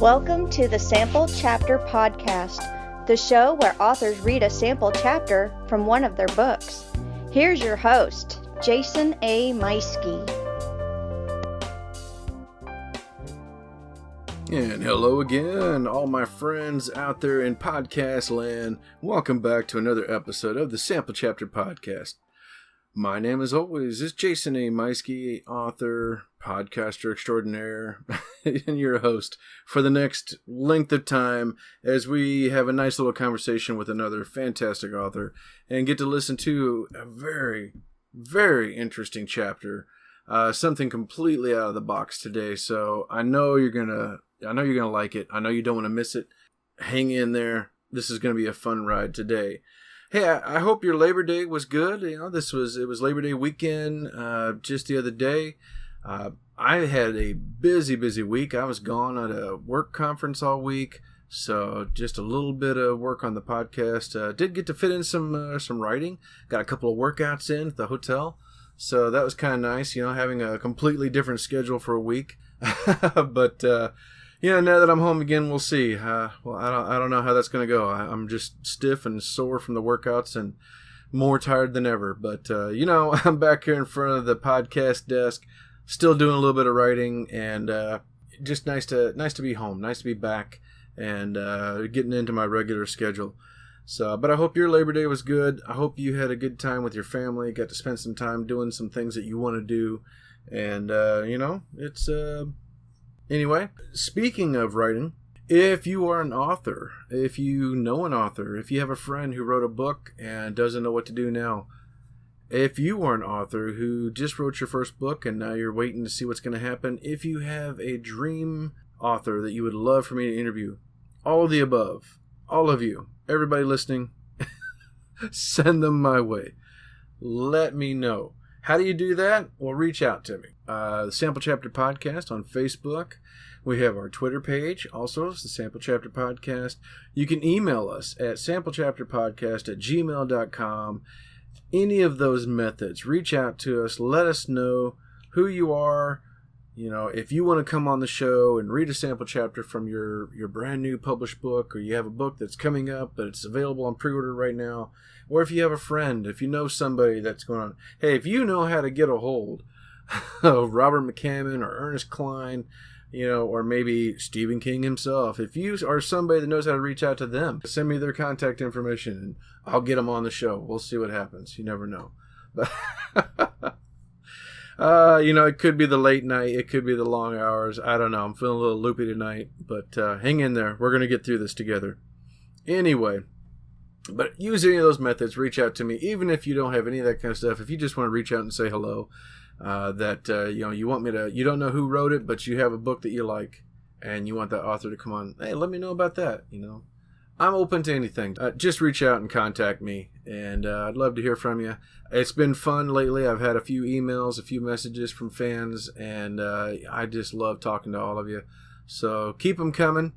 Welcome to the Sample Chapter Podcast, the show where authors read a sample chapter from one of their books. Here's your host, Jason A. Meiske. And hello again, all my friends out there in podcast land. Welcome back to another episode of the Sample Chapter Podcast. My name, as always, is Jason A. Meiske, author, podcaster extraordinaire, and your host for the next length of time as we have a nice little conversation with another fantastic author and get to listen to a very, very interesting chapter. Something completely out of the box today, so I know you're gonna like it. I know you don't want to miss it. Hang in there. This is gonna be a fun ride today. Hey, I hope your Labor Day was good. You know, it was Labor Day weekend just the other day. I had a busy week. I was gone at a work conference all week, so just a little bit of work on the podcast. Did get to fit in some writing. Got a couple of workouts in at the hotel, so that was kind of nice. You know, having a completely different schedule for a week. But now that I'm home again, we'll see. I don't know how that's going to go. I'm just stiff and sore from the workouts and more tired than ever. But, I'm back here in front of the podcast desk, still doing a little bit of writing, and just nice to be home, nice to be back and getting into my regular schedule. So, but I hope your Labor Day was good. I hope you had a good time with your family, got to spend some time doing some things that you want to do. And, it's... Anyway, speaking of writing, if you are an author, if you know an author, if you have a friend who wrote a book and doesn't know what to do now, if you are an author who just wrote your first book and now you're waiting to see what's going to happen, if you have a dream author that you would love for me to interview, all of the above, all of you, everybody listening, send them my way. Let me know. How do you do that? Well, reach out to me. The Sample Chapter Podcast on Facebook. We have our Twitter page. Also, it's the Sample Chapter Podcast. You can email us at samplechapterpodcast@gmail.com. Any of those methods. Reach out to us. Let us know who you are. You know, if you want to come on the show and read a sample chapter from your brand new published book, or you have a book that's coming up but it's available on pre-order right now, or if you have a friend, if you know somebody that's going on, hey, if you know how to get a hold of Robert McCammon or Ernest Cline, or maybe Stephen King himself, if you are somebody that knows how to reach out to them, send me their contact information and I'll get them on the show. We'll see what happens. You never know. But it could be the late night. It could be the long hours. I don't know. I'm feeling a little loopy tonight, but hang in there. We're going to get through this together. Anyway, but use any of those methods. Reach out to me, even if you don't have any of that kind of stuff. If you just want to reach out and say hello, you want me to, you don't know who wrote it, but you have a book that you like and you want that author to come on. Hey, let me know about that. I'm open to anything. Just reach out and contact me, and I'd love to hear from you. It's been fun lately. I've had a few emails, a few messages from fans, and I just love talking to all of you. So keep them coming.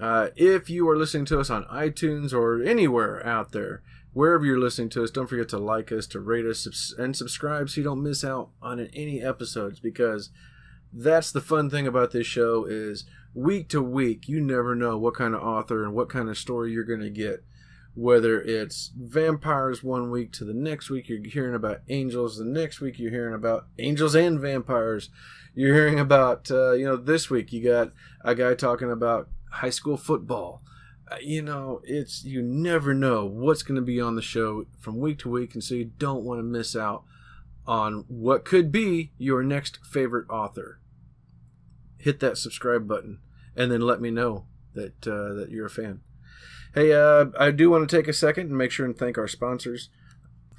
If you are listening to us on iTunes or anywhere out there, wherever you're listening to us, don't forget to like us, to rate us, and subscribe so you don't miss out on any episodes, because that's the fun thing about this show is week to week, you never know what kind of author and what kind of story you're going to get. Whether it's vampires one week to the next week, you're hearing about angels. The next week, you're hearing about angels and vampires. You're hearing about, this week, you got a guy talking about high school football. You never know what's going to be on the show from week to week, and so you don't want to miss out on what could be your next favorite author. Hit that subscribe button, and then let me know that you're a fan. Hey, I do want to take a second and make sure and thank our sponsors.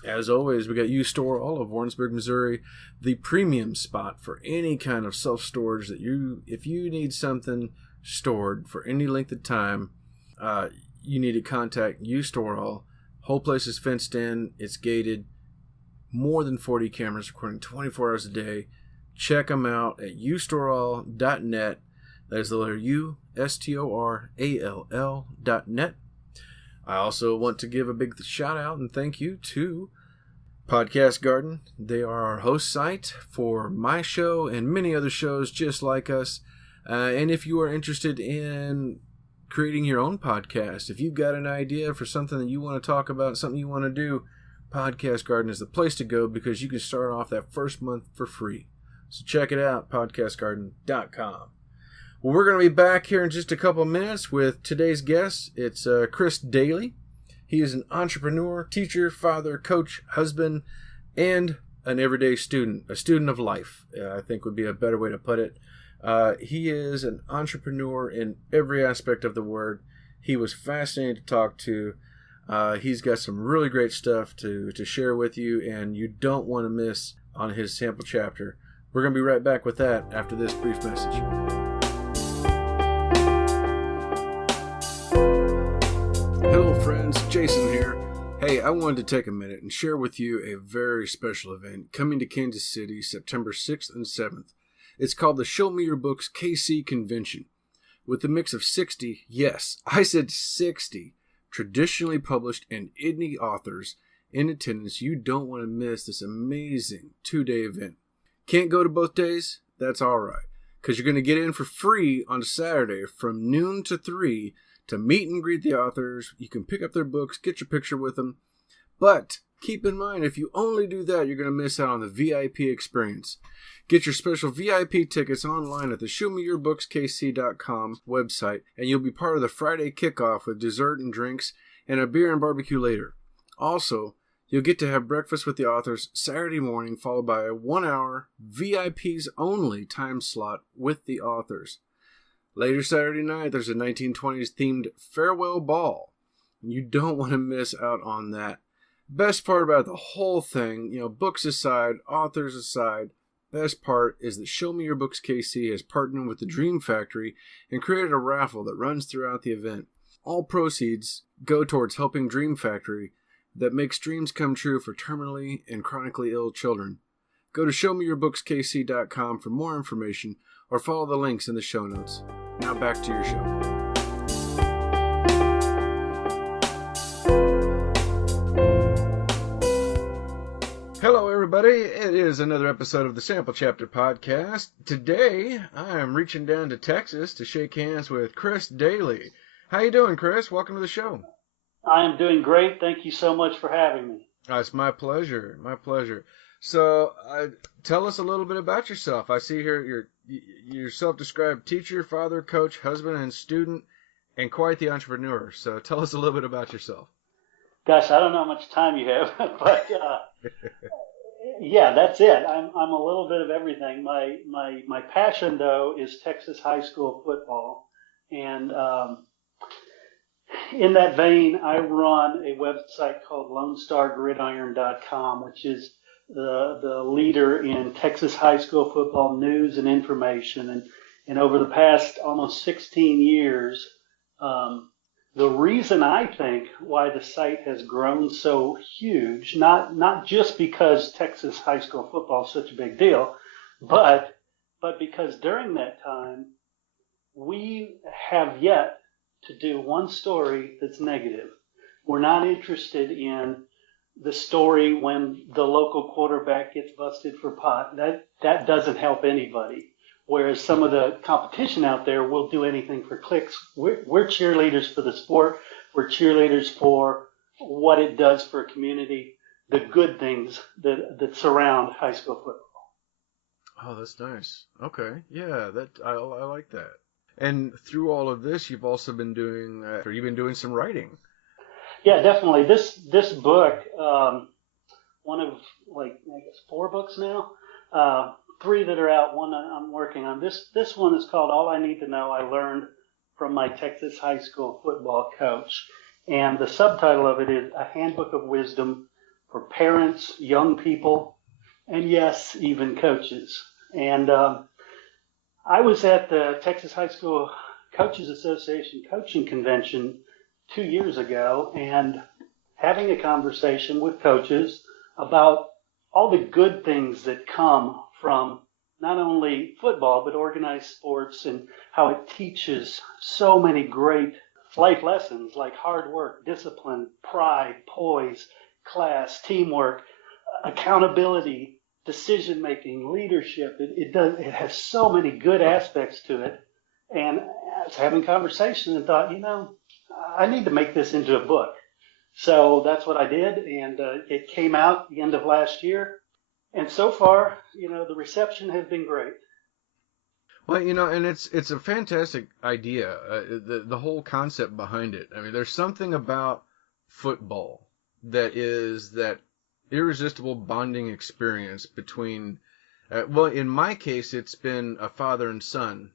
As always, we got U-Store of Warrensburg, Missouri, the premium spot for any kind of self-storage if you need something stored for any length of time, you need to contact U-Store. Whole place is fenced in, it's gated, more than 40 cameras recording 24 hours a day. Check them out at ustorall.net. That is the letter U, STORALL.net. I also want to give a big shout out and thank you to Podcast Garden. They are our host site for my show and many other shows just like us. And if you are interested in creating your own podcast, if you've got an idea for something that you want to talk about, something you want to do, Podcast Garden is the place to go because you can start off that first month for free. So check it out, podcastgarden.com. Well, we're going to be back here in just a couple minutes with today's guest. It's Chris Doelle. He is an entrepreneur, teacher, father, coach, husband, and an everyday student, a student of life, I think would be a better way to put it. He is an entrepreneur in every aspect of the word. He was fascinating to talk to. He's got some really great stuff to share with you, and you don't want to miss on his sample chapter. We're going to be right back with that after this brief message. Hello friends, Jason here. Hey, I wanted to take a minute and share with you a very special event coming to Kansas City September 6th and 7th. It's called the Show Me Your Books KC Convention. With a mix of 60, yes, I said 60, traditionally published and indie authors in attendance, you don't want to miss this amazing 2-day event. Can't go to both days? That's alright, because you're going to get in for free on Saturday from noon to 3 to meet and greet the authors. You can pick up their books, get your picture with them. But keep in mind, if you only do that, you're going to miss out on the VIP experience. Get your special VIP tickets online at the ShowMeYourBooksKC.com website, and you'll be part of the Friday kickoff with dessert and drinks and a beer and barbecue later. Also, you'll get to have breakfast with the authors Saturday morning, followed by a 1-hour VIPs only time slot with the authors. Later Saturday night, there's a 1920s themed farewell ball. You don't want to miss out on that. Best part about the whole thing, books aside, authors aside, best part is that Show Me Your Books KC has partnered with the Dream Factory and created a raffle that runs throughout the event. All proceeds go towards helping Dream Factory that makes dreams come true for terminally and chronically ill children. Go to ShowMeYourBooksKC.com for more information or follow the links in the show notes. Now back to your show. Hello, everybody. It is another episode of the Sample Chapter Podcast. Today, I am reaching down to Texas to shake hands with Chris Doelle. How you doing, Chris? Welcome to the show. I am doing great. Thank you so much for having me. It's my pleasure. My pleasure. So, tell us a little bit about yourself. I see here you're self-described teacher, father, coach, husband, and student, and quite the entrepreneur. So, tell us a little bit about yourself. Gosh, I don't know how much time you have, but yeah, that's it. I'm a little bit of everything. My passion, though, is Texas high school football, and in that vein, I run a website called LoneStarGridiron.com, which is the leader in Texas high school football news and information. And over the past almost 16 years, the reason I think why the site has grown so huge, not just because Texas high school football is such a big deal, but because during that time, we have yet to do one story that's negative. We're not interested in the story when the local quarterback gets busted for pot. That doesn't help anybody. Whereas some of the competition out there will do anything for clicks. We're cheerleaders for the sport. We're cheerleaders for what it does for a community, the good things that surround high school football. Oh, that's nice. Okay. Yeah, I like that. And through all of this, you've also been doing some writing. Yeah, definitely. This book, one of I guess 4 books now, 3 that are out, one I'm working on. This one is called All I Need to Know I Learned from My Texas High School Football Coach. And the subtitle of it is A Handbook of Wisdom for Parents, Young People, and yes, even coaches. And I was at the Texas High School Coaches Association Coaching Convention 2 years ago and having a conversation with coaches about all the good things that come from not only football, but organized sports and how it teaches so many great life lessons like hard work, discipline, pride, poise, class, teamwork, accountability, decision-making, leadership. It has so many good aspects to it And I was having conversation and thought, I need to make this into a book. So that's what I did, and it came out the end of last year. And so far, the reception has been great. Well, and it's a fantastic idea, the whole concept behind it. I mean, there's something about football that is that irresistible bonding experience between, well, in my case, it's been a father and son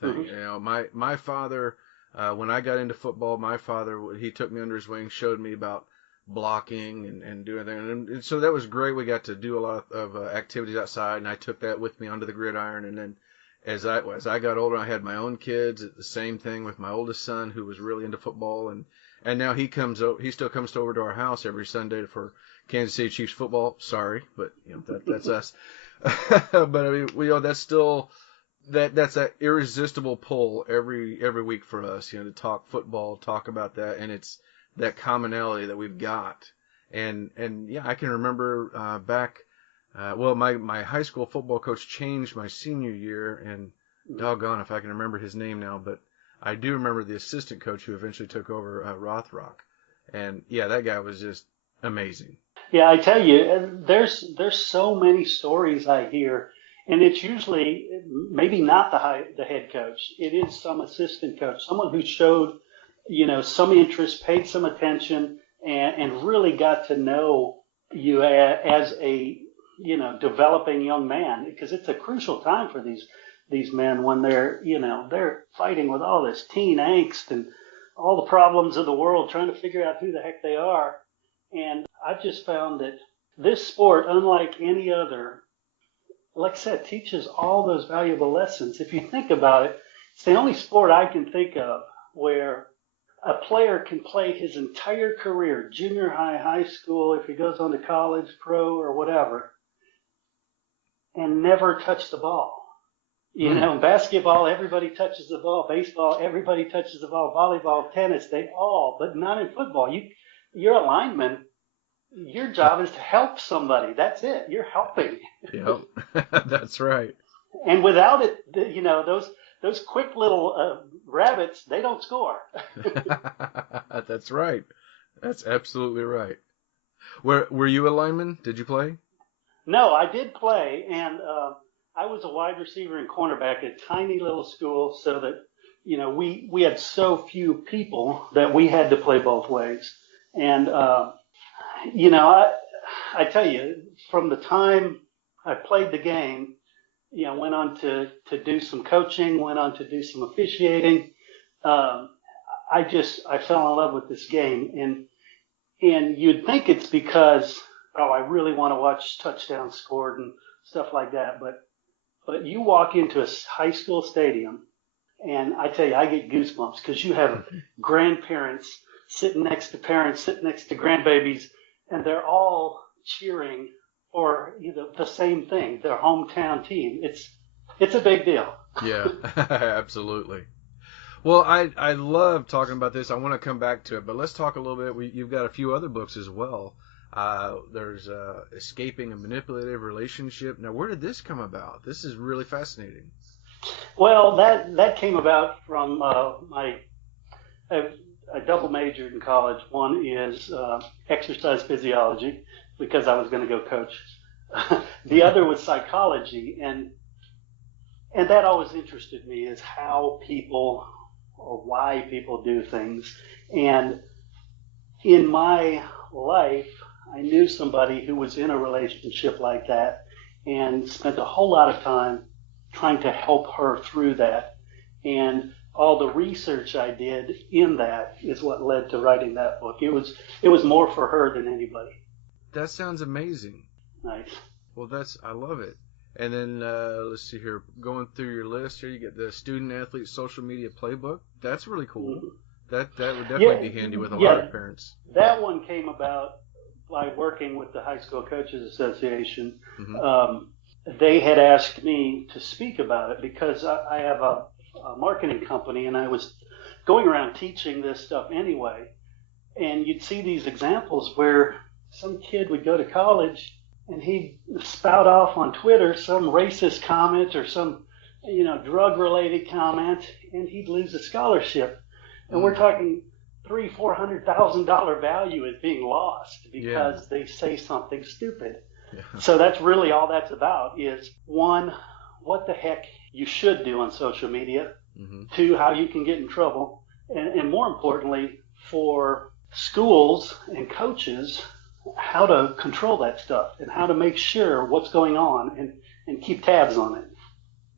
thing. Mm-hmm. My father, when I got into football, my father, he took me under his wing, showed me about blocking and doing that. And so that was great. We got to do a lot of activities outside, and I took that with me onto the gridiron. And then as I got older, I had my own kids. The same thing with my oldest son, who was really into football, and now he still comes over to our house every Sunday for Kansas City Chiefs football. Sorry, but that's us. But I mean, that's still that's that irresistible pull every week for us, to talk football, talk about that, and it's that commonality that we've got. And yeah, I can remember back. Well, my high school football coach changed my senior year, and doggone if I can remember his name now, but I do remember the assistant coach who eventually took over Rothrock. And yeah, that guy was just amazing. Yeah, I tell you, there's so many stories I hear, and it's usually maybe not the head coach. It is some assistant coach, someone who showed, some interest, paid some attention, and really got to know you as a developing young man, because it's a crucial time for these men when they're fighting with all this teen angst and all the problems of the world, trying to figure out who the heck they are. And I've just found that this sport, unlike any other, like I said, teaches all those valuable lessons. If you think about it, it's the only sport I can think of where a player can play his entire career, junior high, high school, if he goes on to college, pro, or whatever, and never touch the ball. In basketball, everybody touches the ball. Baseball, everybody touches the ball. Volleyball, tennis, but not in football. You're a lineman. Your job is to help somebody. That's it. You're helping. Yep, that's right. And without it, those quick little rabbits, they don't score. That's right. That's absolutely right. Were you a lineman? Did you play? No, I did play, and I was a wide receiver and cornerback at a tiny little school, so that we had so few people that we had to play both ways. And I tell you, from the time I played the game, went on to do some coaching, went on to do some officiating. I fell in love with this game, and you'd think it's because, I really want to watch touchdowns scored and stuff like that. But you walk into a high school stadium, and I tell you, I get goosebumps because you have grandparents sitting next to parents, sitting next to grandbabies, and they're all cheering for the same thing, their hometown team. It's a big deal. Yeah, absolutely. Well, I love talking about this. I want to come back to it, but let's talk a little bit. You've got a few other books as well. There's Escaping a Manipulative Relationship. Now, where did this come about? This is really fascinating. Well, that came about from I double majored in college. One is exercise physiology, because I was going to go coach. The other was psychology, and that always interested me, is how people or why people do things. And in my life, I knew somebody who was in a relationship like that and spent a whole lot of time trying to help her through that. And all the research I did in that is what led to writing that book. It was more for her than anybody. That sounds amazing. Nice. Well, I love it. And then let's see here, going through your list here, you get the Student Athlete Social Media Playbook. That's really cool. Mm-hmm. That would definitely be handy with a lot of parents. That one came about by working with the High School Coaches Association. Mm-hmm. They had asked me to speak about it because I have a marketing company, and I was going around teaching this stuff anyway. And you'd see these examples where some kid would go to college and he'd spout off on Twitter some racist comment or some, drug-related comment, and he'd lose a scholarship. And we're talking $300,000-$400,000 value is being lost because they say something stupid. Yeah. So that's really all that's about is, one, what the heck you should do on social media, two, how you can get in trouble, and more importantly, for schools and coaches, how to control that stuff and how to make sure what's going on and keep tabs on it.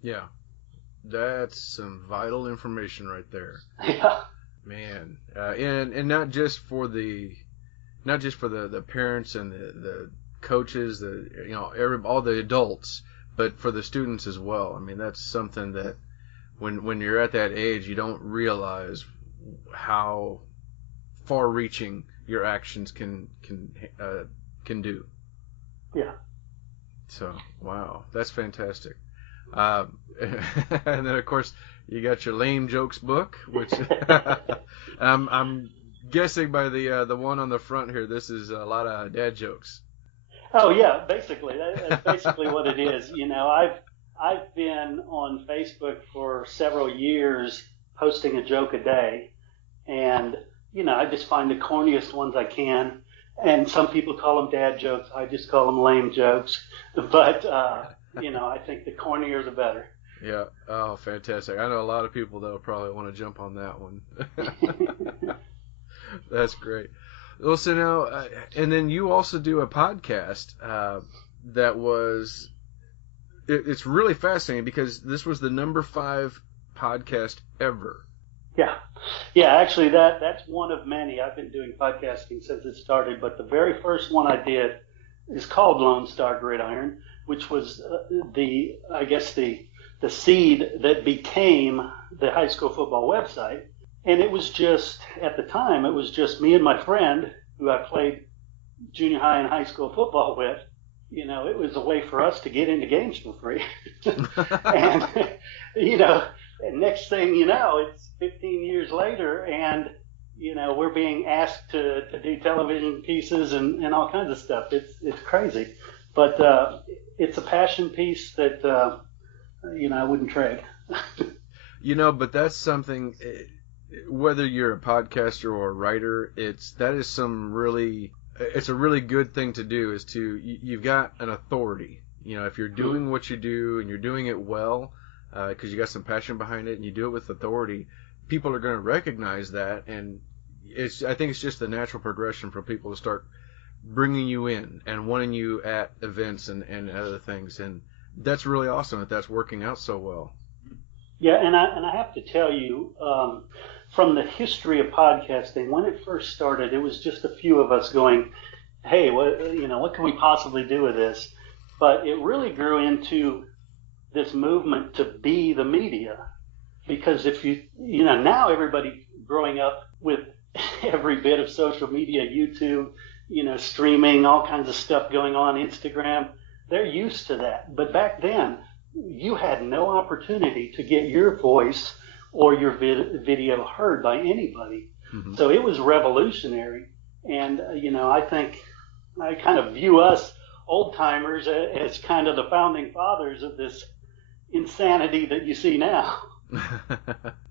Yeah, that's some vital information right there. Yeah. Man, and not just for the parents and the coaches, all the adults, but for the students as well. I mean, that's something that when you're at that age, you don't realize how far-reaching your actions can do. Yeah. So, wow, that's fantastic. And then of course you got your lame jokes book, which I'm guessing by the one on the front here, this is a lot of dad jokes. Oh yeah, basically that's basically what it is. I've been on Facebook for several years posting a joke a day, and I just find the corniest ones I can. And some people call them dad jokes. I just call them lame jokes. But I think the cornier the better. Yeah. Oh, fantastic. I know a lot of people that will probably want to jump on that one. That's great. Well, so now, and then you also do a podcast it's really fascinating because this was the number 5 podcast ever. Yeah. Actually, that's one of many. I've been doing podcasting since it started, but the very first one I did is called Lone Star Gridiron, which was the seed that became the high school football website. And it was just, at the time, it was just me and my friend who I played junior high and high school football with. It was a way for us to get into games for free. And, and next thing you know, it's 15 years later, and, we're being asked to do television pieces and all kinds of stuff. It's crazy. But it's a passion piece that, I wouldn't trade. But that's something, whether you're a podcaster or a writer, it's a really good thing to do, is you've got an authority. If you're doing what you do and you're doing it well, because you got some passion behind it and you do it with authority, people are going to recognize that. And I think it's just the natural progression for people to start bringing you in and wanting you at events and other things. And that's really awesome that that's working out so well. Yeah, and I have to tell you, from the history of podcasting, when it first started, it was just a few of us going, hey, what can we possibly do with this? But it really grew into this movement to be the media. Because if now everybody growing up with every bit of social media, YouTube, streaming, all kinds of stuff going on, Instagram, they're used to that. But back then, you had no opportunity to get your voice or your video heard by anybody. Mm-hmm. So it was revolutionary. And, I think I kind of view us old timers as kind of the founding fathers of this insanity that you see now.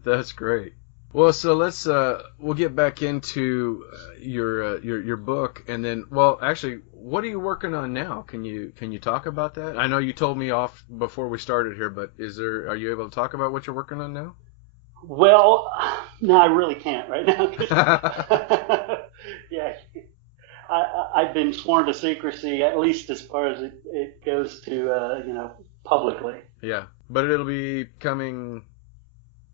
That's great. Well, so we'll get back into your book, and then, well, actually, what are you working on now? Can you talk about that? I know you told me off before we started here, but are you able to talk about what you're working on now? Well, no, I really can't right now. Yeah, I've been sworn to secrecy, at least as far as it goes to publicly. Yeah, but it'll be coming.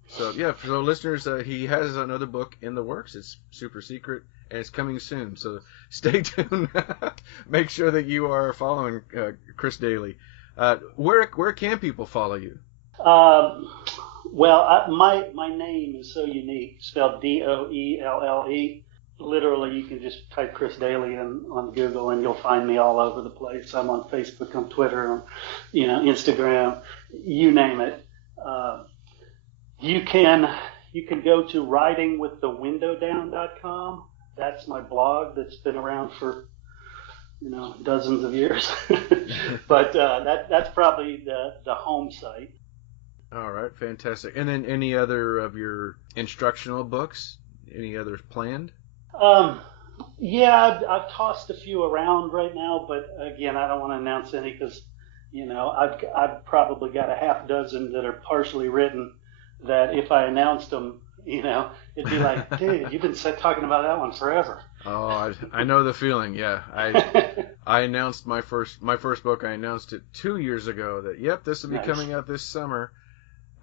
So yeah, for listeners, he has another book in the works. It's super secret, and it's coming soon. So stay tuned. Make sure that you are following Chris Daly. Where can people follow you? Well, my name is so unique, spelled Doelle. Literally, you can just type Chris Daly on Google, and you'll find me all over the place. I'm on Facebook, on Twitter, on Instagram, you name it. You can go to writingwiththewindowdown.com. That's my blog that's been around for dozens of years. But that's probably the home site. All right, fantastic. And then any other of your instructional books? Any others planned? Um, yeah, I've tossed a few around right now, but again, I don't want to announce any because, I've probably got a half dozen that are partially written that if I announced them, it'd be like, dude, you've been talking about that one forever. Oh, I know the feeling. Yeah, I announced my first book. I announced it 2 years ago that yep, this will be Nice. coming out this summer,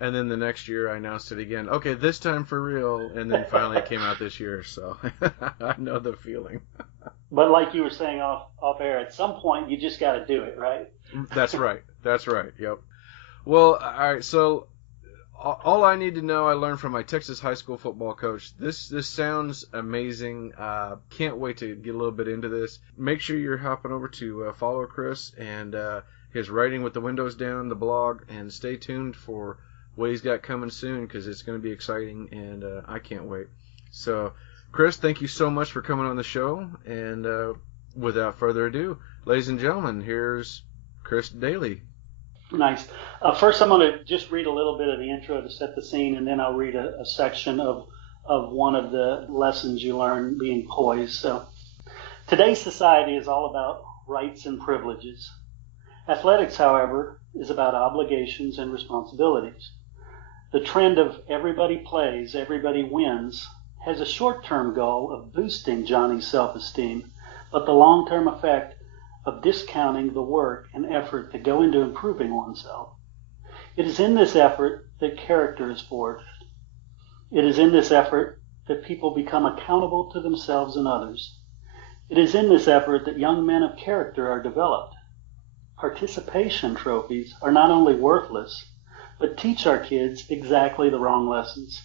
and then the next year I announced it again. Okay, this time for real, and then finally it came out this year. So I know the feeling. But like you were saying off air, at some point you just got to do it, right? That's right. That's right. Yep. Well, all right. So all I need to know, I learned from my Texas high school football coach. This sounds amazing. Can't wait to get a little bit into this. Make sure you're hopping over to follow Chris and his Writing with the Windows Down, the blog, and stay tuned for what he's got coming soon because it's going to be exciting and I can't wait. So, Chris, thank you so much for coming on the show. And without further ado, ladies and gentlemen, here's Chris Daly. Nice. First, I'm going to just read a little bit of the intro to set the scene, and then I'll read a section of one of the lessons you learn being poised. So, today's society is all about rights and privileges. Athletics, however, is about obligations and responsibilities. The trend of everybody plays, everybody wins has a short-term goal of boosting Johnny's self-esteem, but the long-term effect of discounting the work and effort that go into improving oneself. It is in this effort that character is forged. It is in this effort that people become accountable to themselves and others. It is in this effort that young men of character are developed. Participation trophies are not only worthless, but teach our kids exactly the wrong lessons.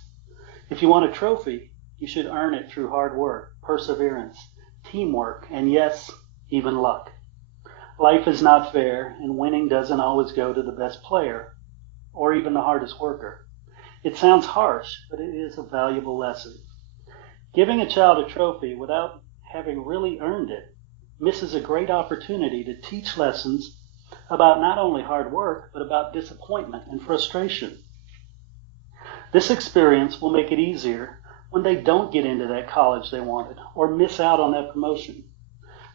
If you want a trophy, you should earn it through hard work, perseverance, teamwork, and yes, even luck. Life is not fair, and winning doesn't always go to the best player, or even the hardest worker. It sounds harsh, but it is a valuable lesson. Giving a child a trophy without having really earned it misses a great opportunity to teach lessons about not only hard work, but about disappointment and frustration. This experience will make it easier when they don't get into that college they wanted, or miss out on that promotion.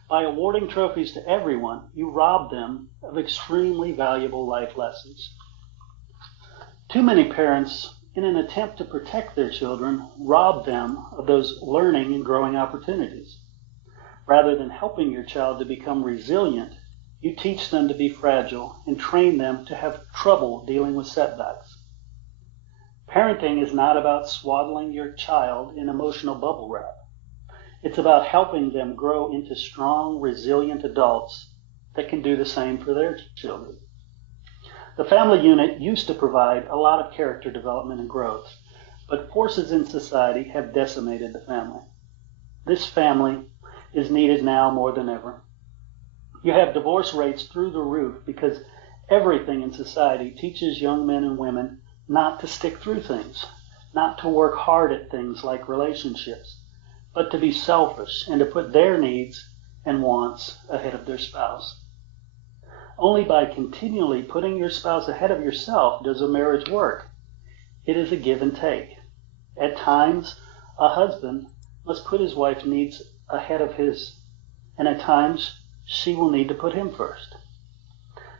By awarding trophies to everyone, you rob them of extremely valuable life lessons. Too many parents, in an attempt to protect their children, rob them of those learning and growing opportunities. Rather than helping your child to become resilient, you teach them to be fragile and train them to have trouble dealing with setbacks. Parenting is not about swaddling your child in emotional bubble wrap. It's about helping them grow into strong, resilient adults that can do the same for their children. The family unit used to provide a lot of character development and growth, but forces in society have decimated the family. This family is needed now more than ever. You have divorce rates through the roof because everything in society teaches young men and women not to stick through things, not to work hard at things like relationships, but to be selfish and to put their needs and wants ahead of their spouse. Only by continually putting your spouse ahead of yourself does a marriage work. It is a give and take. At times, a husband must put his wife's needs ahead of his, and at times, she will need to put him first.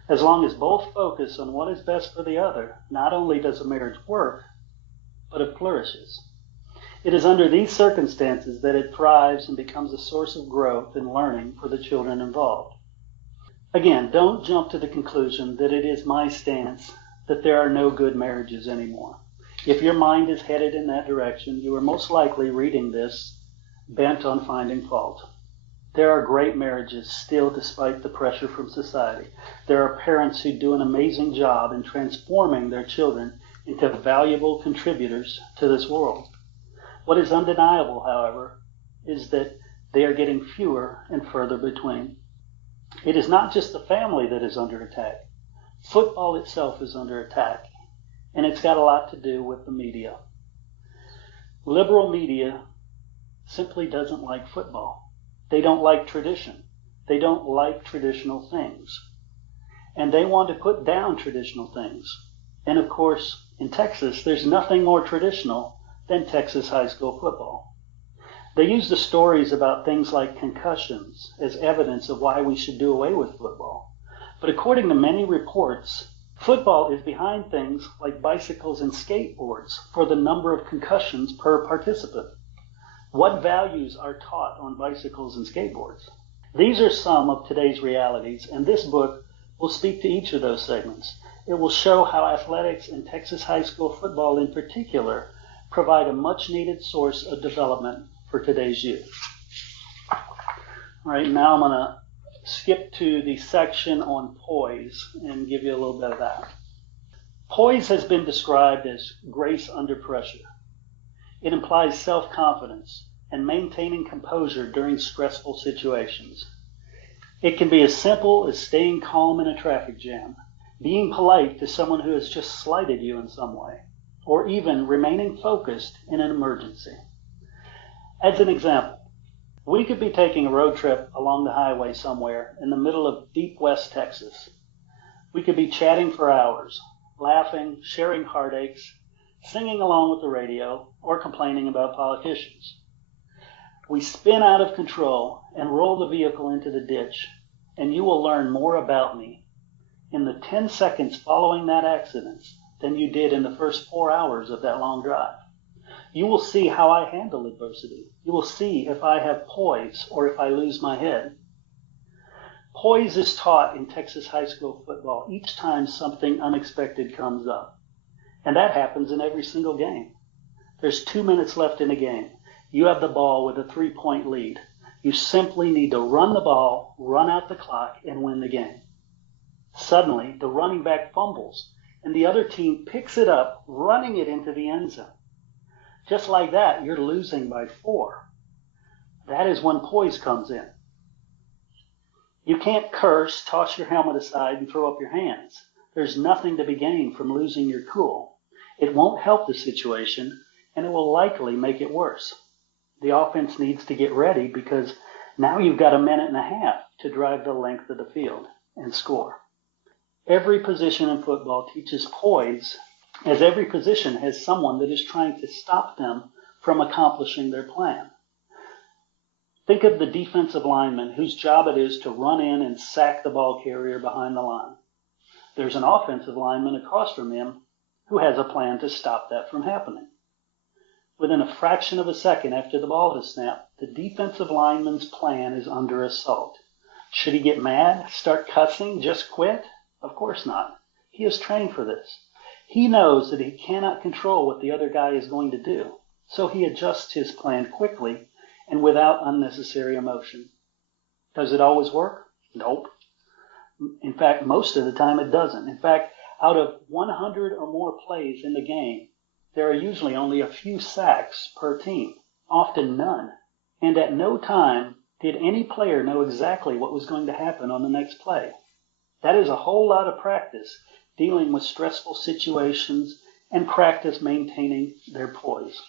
As long as both focus on what is best for the other, not only does a marriage work, but it flourishes. It is under these circumstances that it thrives and becomes a source of growth and learning for the children involved. Again, don't jump to the conclusion that it is my stance that there are no good marriages anymore. If your mind is headed in that direction, you are most likely reading this bent on finding fault. There are great marriages still despite the pressure from society. There are parents who do an amazing job in transforming their children into valuable contributors to this world. What is undeniable, however, is that they are getting fewer and further between. It is not just the family that is under attack. Football itself is under attack, and it's got a lot to do with the media. Liberal media simply doesn't like football. They don't like tradition. They don't like traditional things. And they want to put down traditional things. And of course, in Texas, there's nothing more traditional than Texas high school football. They use the stories about things like concussions as evidence of why we should do away with football. But according to many reports, football is behind things like bicycles and skateboards for the number of concussions per participant. What values are taught on bicycles and skateboards? These are some of today's realities, and this book will speak to each of those segments. It will show how athletics and Texas high school football in particular provide a much-needed source of development for today's youth. All right, now I'm going to skip to the section on poise and give you a little bit of that. Poise has been described as grace under pressure. It implies self-confidence and maintaining composure during stressful situations. It can be as simple as staying calm in a traffic jam, being polite to someone who has just slighted you in some way, or even remaining focused in an emergency. As an example, we could be taking a road trip along the highway somewhere in the middle of deep West Texas. We could be chatting for hours, laughing, sharing heartaches, singing along with the radio, or complaining about politicians. We spin out of control and roll the vehicle into the ditch, and you will learn more about me in the 10 seconds following that accident than you did in the first 4 hours of that long drive. You will see how I handle adversity. You will see if I have poise or if I lose my head. Poise is taught in Texas high school football each time something unexpected comes up. And that happens in every single game. There's 2 minutes left in a game. You have the ball with a 3-point lead. You simply need to run the ball, run out the clock, and win the game. Suddenly, the running back fumbles, and the other team picks it up, running it into the end zone. Just like that, you're losing by 4. That is when poise comes in. You can't curse, toss your helmet aside, and throw up your hands. There's nothing to be gained from losing your cool. It won't help the situation, and it will likely make it worse. The offense needs to get ready because now you've got a minute and a half to drive the length of the field and score. Every position in football teaches poise, as every position has someone that is trying to stop them from accomplishing their plan. Think of the defensive lineman whose job it is to run in and sack the ball carrier behind the line. There's an offensive lineman across from him who has a plan to stop that from happening. Within a fraction of a second after the ball is snapped, the defensive lineman's plan is under assault. Should he get mad, start cussing, just quit? Of course not. He is trained for this. He knows that he cannot control what the other guy is going to do, so he adjusts his plan quickly and without unnecessary emotion. Does it always work? Nope. In fact, most of the time it doesn't. In fact, out of 100 or more plays in the game, there are usually only a few sacks per team, often none. And at no time did any player know exactly what was going to happen on the next play. That is a whole lot of practice dealing with stressful situations and practice maintaining their poise.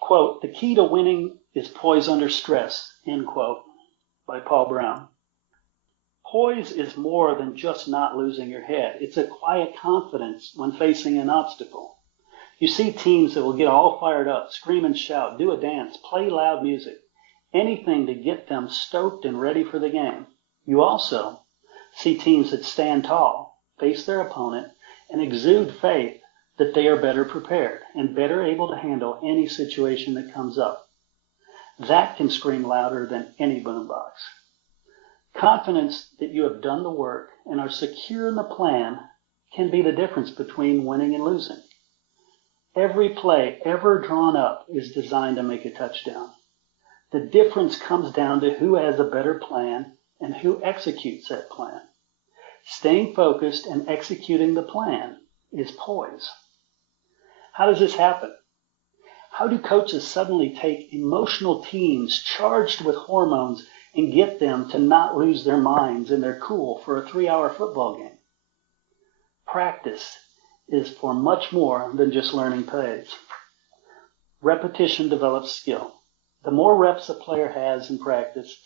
Quote, "The key to winning is poise under stress," end quote, by Paul Brown. Poise is more than just not losing your head. It's a quiet confidence when facing an obstacle. You see teams that will get all fired up, scream and shout, do a dance, play loud music, anything to get them stoked and ready for the game. You also see teams that stand tall, face their opponent, and exude faith that they are better prepared and better able to handle any situation that comes up. That can scream louder than any boombox. Confidence that you have done the work and are secure in the plan can be the difference between winning and losing. Every play ever drawn up is designed to make a touchdown. The difference comes down to who has a better plan and who executes that plan. Staying focused and executing the plan is poise. How does this happen? How do coaches suddenly take emotional teams charged with hormones and get them to not lose their minds and their cool for a 3-hour football game? Practice is for much more than just learning plays. Repetition develops skill. The more reps a player has in practice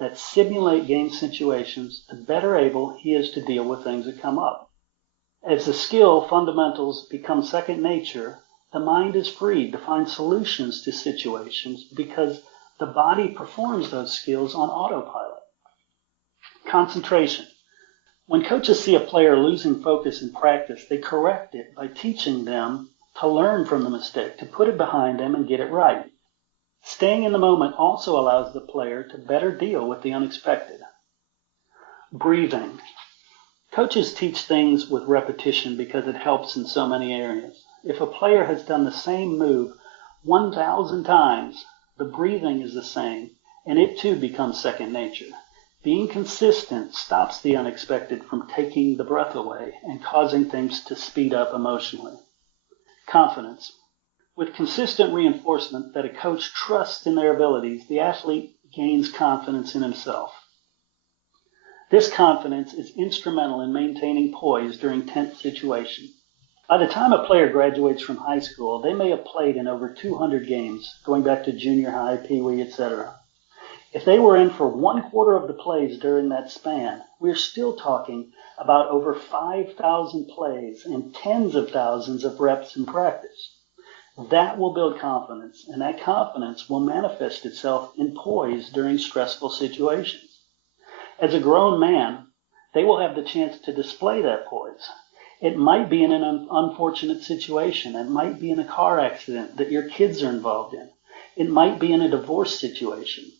that simulate game situations, the better able he is to deal with things that come up. As the skill fundamentals become second nature, the mind is freed to find solutions to situations because the body performs those skills on autopilot. Concentration. When coaches see a player losing focus in practice, they correct it by teaching them to learn from the mistake, to put it behind them and get it right. Staying in the moment also allows the player to better deal with the unexpected. Breathing. Coaches teach things with repetition because it helps in so many areas. If a player has done the same move 1,000 times, the breathing is the same, and it too becomes second nature. Being consistent stops the unexpected from taking the breath away and causing things to speed up emotionally. Confidence. With consistent reinforcement that a coach trusts in their abilities, the athlete gains confidence in himself. This confidence is instrumental in maintaining poise during tense situations. By the time a player graduates from high school, they may have played in over 200 games, going back to junior high, pee-wee, etc. If they were in for 1/4 of the plays during that span, we're still talking about over 5,000 plays and tens of thousands of reps in practice. That will build confidence, and that confidence will manifest itself in poise during stressful situations. As a grown man, they will have the chance to display that poise. It might be in an unfortunate situation. It might be in a car accident that your kids are involved in. It might be in a divorce situation.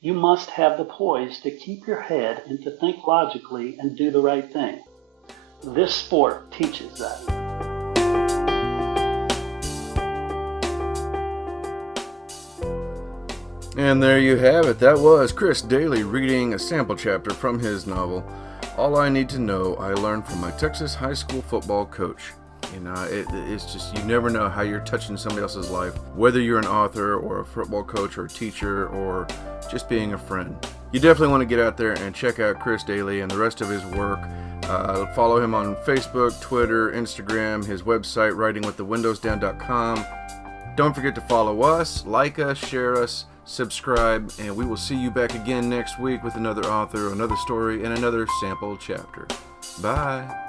You must have the poise to keep your head and to think logically and do the right thing. This sport teaches that. And there you have it. That was Chris Doelle reading a sample chapter from his novel, All I Need to Know I Learned from My Texas High School Football Coach. It's just, you never know how you're touching somebody else's life, whether you're an author or a football coach or a teacher or just being a friend. You definitely want to get out there and check out Chris Doelle and the rest of his work. Follow him on Facebook, Twitter, Instagram, his website, writingwiththewindowsdown.com. Don't forget to follow us, like us, share us, subscribe, and we will see you back again next week with another author, another story, and another sample chapter. Bye.